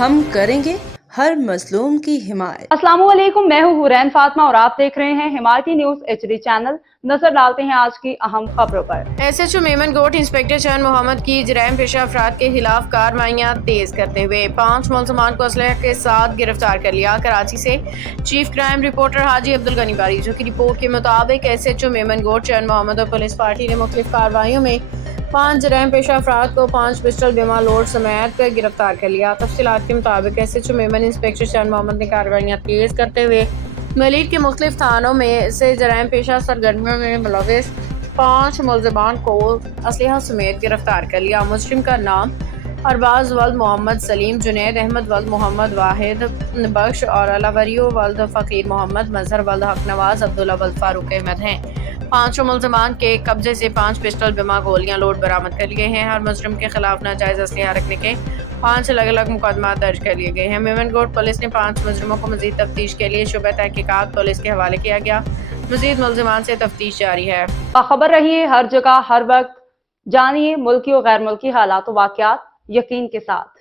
ہم کریں گے ہر مظلوم کی حمایت۔ السلام علیکم، میں ہوں حورین فاطمہ اور آپ دیکھ رہے ہیں حمایتی نیوز HD چینل۔ نظر ڈالتے ہیں آج کی اہم خبروں پر۔ SHO میمن گوٹ انسپکٹر چند محمد کی جرائم پیشہ افراد کے خلاف کارروائیاں تیز کرتے ہوئے 5 ملزمان کو اسلحے کے ساتھ گرفتار کر لیا۔ کراچی سے چیف کرائم رپورٹر حاجی عبدالغنی باریچو کی رپورٹ کے مطابق SHO میمن گوٹ چند محمد اور پولیس پارٹی نے مختلف کارروائیوں میں 5 جرائم پیشہ افراد کو 5 پسٹل بیمہ لوڈ سمیت گرفتار کر لیا۔ تفصیلات کے مطابق SHO میمن انسپکٹر چند محمد نے کارروائیاں تیز کرتے ہوئے ملیٹ کے مختلف تھانوں میں سے جرائم پیشہ سرگرمیوں میں ملوث 5 ملزمان کو اسلحہ سمیت گرفتار کر لیا۔ مجرم کا نام ارباز ولد محمد سلیم، جنید احمد ولد محمد واحد بخش اور علاوریو ولد فقیر محمد، مظہر ولد حق نواز، عبداللہ ولد فاروق احمد ہیں۔ 5 ملزمان کے قبضے سے 5 پسٹل بیمہ گولیاں لوڈ برآمد کر لیے ہیں۔ ہر مجرم کے خلاف ناجائز اسلحہ رکھنے کے 5 الگ الگ مقدمات درج کر لیے گئے ہیں۔ میمن گوٹ پولیس نے 5 مجرموں کو مزید تفتیش کے لیے شعبہ تحقیقات پولیس کے حوالے کیا گیا۔ مزید ملزمان سے تفتیش جاری ہے۔ باخبر رہیے ہر جگہ ہر وقت، جانیے ملکی و غیر ملکی حالات و واقعات یقین کے ساتھ۔